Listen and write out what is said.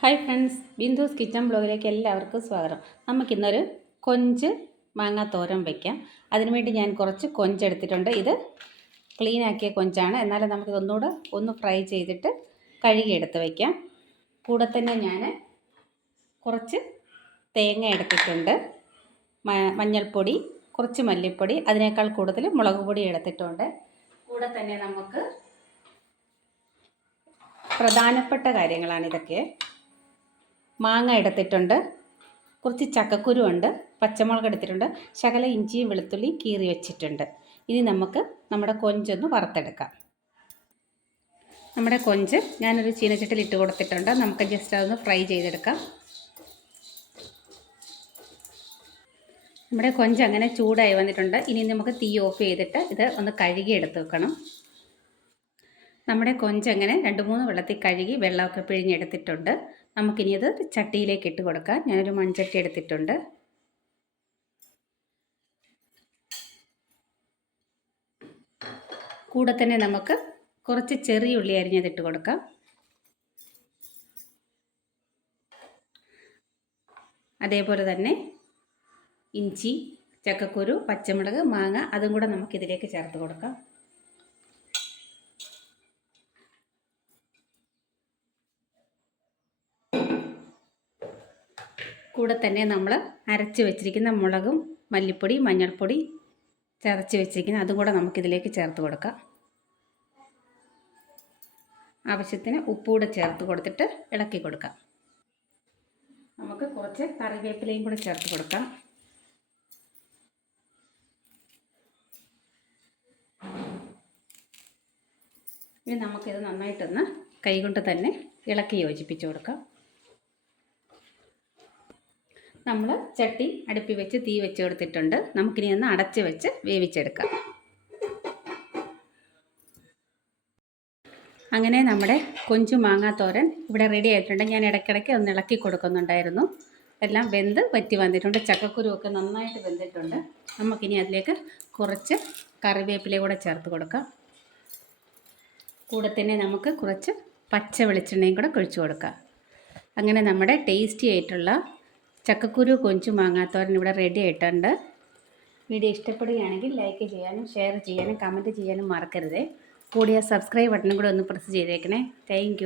Hi friends Bindu's kitchen ബ്ലോഗിലേക്ക് എല്ലാവർക്കും സ്വാഗതം. നമുക്കിന്നൊരു കൊഞ്ച് മാങ്ങ തോരൻ വയ്ക്കാം അതിനുവേണ്ടി ഞാൻ കുറച്ച് കൊഞ്ചെടുത്തിട്ടുണ്ട് ഇത് ക്ലീൻ ആക്കിയ കൊഞ്ചാണ്. എന്നാലും നമുക്കിതൊന്നുകൂടെ ഒന്ന് ഫ്രൈ ചെയ്തിട്ട് കഴുകിയെടുത്ത് വയ്ക്കാം കൂടെ തന്നെ ഞാൻ കുറച്ച് തേങ്ങ എടുത്തിട്ടുണ്ട്. മഞ്ഞൾപ്പൊടി കുറച്ച് മല്ലിപ്പൊടി അതിനേക്കാൾ കൂടുതൽ മുളക് പൊടി എടുത്തിട്ടുണ്ട്. കൂടെ തന്നെ നമുക്ക് പ്രധാനപ്പെട്ട കാര്യങ്ങളാണ് ഇതൊക്കെ. മാങ്ങ എടുത്തിട്ടുണ്ട്. കുറച്ച് ചക്കക്കുരു ഉണ്ട് പച്ചമുളക് എടുത്തിട്ടുണ്ട്. ശകല ഇഞ്ചിയും വെളുത്തുള്ളിയും കീറി വെച്ചിട്ടുണ്ട്. ഇനി നമുക്ക് നമ്മുടെ കൊഞ്ചൊന്ന് വറുത്തെടുക്കാം. നമ്മുടെ കൊഞ്ച് ഞാനൊരു ചീനച്ചട്ടിൽ ഇട്ട് കൊടുത്തിട്ടുണ്ട്. നമുക്ക് ജസ്റ്റ് അതൊന്ന് ഫ്രൈ ചെയ്തെടുക്കാം. നമ്മുടെ കൊഞ്ച് അങ്ങനെ ചൂടായി വന്നിട്ടുണ്ട്. ഇനി നമുക്ക് തീ ഓഫ് ചെയ്തിട്ട് ഇത് ഒന്ന് കഴുകി എടുത്ത് വെക്കണം. നമ്മുടെ കൊഞ്ചങ്ങനെ രണ്ട് മൂന്ന് വെള്ളത്തിൽ കഴുകി വെള്ളമൊക്കെ പിഴിഞ്ഞെടുത്തിട്ടുണ്ട്. നമുക്കിനി അത് ചട്ടിയിലേക്ക് ഇട്ട് കൊടുക്കാം. ഞാനൊരു മൺചട്ടി എടുത്തിട്ടുണ്ട്. കൂടെ തന്നെ നമുക്ക് കുറച്ച് ചെറിയ ഉള്ളി അരിഞ്ഞതിട്ട് കൊടുക്കാം. അതേപോലെ തന്നെ ഇഞ്ചി ചക്കക്കുരു പച്ചമുളക് മാങ്ങ അതും കൂടെ നമുക്കിതിലേക്ക് ചേർത്ത് കൊടുക്കാം. കൂടെ തന്നെ നമ്മൾ അരച്ച് വെച്ചിരിക്കുന്ന മുളകും മല്ലിപ്പൊടി മഞ്ഞൾപ്പൊടി ചതച്ച് വെച്ചിരിക്കുന്ന അതും കൂടെ നമുക്കിതിലേക്ക് ചേർത്ത് കൊടുക്കാം. ആവശ്യത്തിന് ഉപ്പുകൂടെ ചേർത്ത് കൊടുത്തിട്ട് ഇളക്കി കൊടുക്കാം. നമുക്ക് കുറച്ച് കറിവേപ്പിലയും കൂടെ ചേർത്ത് കൊടുക്കാം. ഇനി നമുക്കിത് നന്നായിട്ടൊന്ന് കൈകൊണ്ട് തന്നെ ഇളക്കി യോജിപ്പിച്ച് കൊടുക്കാം. നമ്മൾ ചട്ടി അടുപ്പി വെച്ച് തീ വെച്ച് കൊടുത്തിട്ടുണ്ട്. നമുക്കിനി ഒന്ന് അടച്ച് വെച്ച് വേവിച്ചെടുക്കാം. അങ്ങനെ നമ്മുടെ കൊഞ്ചു മാങ്ങാത്തോരൻ ഇവിടെ റെഡി ആയിട്ടുണ്ട്. ഞാൻ ഇടയ്ക്കിടയ്ക്ക് ഒന്ന് ഇളക്കി കൊടുക്കുന്നുണ്ടായിരുന്നു. എല്ലാം വെന്ത് വറ്റി വന്നിട്ടുണ്ട്. ചക്കക്കുരു ഒക്കെ നന്നായിട്ട് വെന്തിട്ടുണ്ട്. നമുക്കിനി അതിലേക്ക് കുറച്ച് കറിവേപ്പില കൂടെ ചേർത്ത് കൊടുക്കാം. കൂടെ തന്നെ നമുക്ക് കുറച്ച് പച്ച വെളിച്ചെണ്ണയും കൂടെ കുഴിച്ചു കൊടുക്കാം. അങ്ങനെ നമ്മുടെ ടേസ്റ്റി ആയിട്ടുള്ള ചക്കക്കുരു കൊഞ്ചു മാങ്ങാത്തോരൻ ഇവിടെ റെഡി ആയിട്ടുണ്ട്. വീഡിയോ ഇഷ്ടപ്പെടുകയാണെങ്കിൽ ലൈക്ക് ചെയ്യാനും ഷെയർ ചെയ്യാനും കമന്റ് ചെയ്യാനും മറക്കരുത്. കൂടിയ സബ്സ്ക്രൈബ് ബട്ടണും കൂടെ ഒന്ന് പ്രസ് ചെയ്തേക്കണേ. താങ്ക്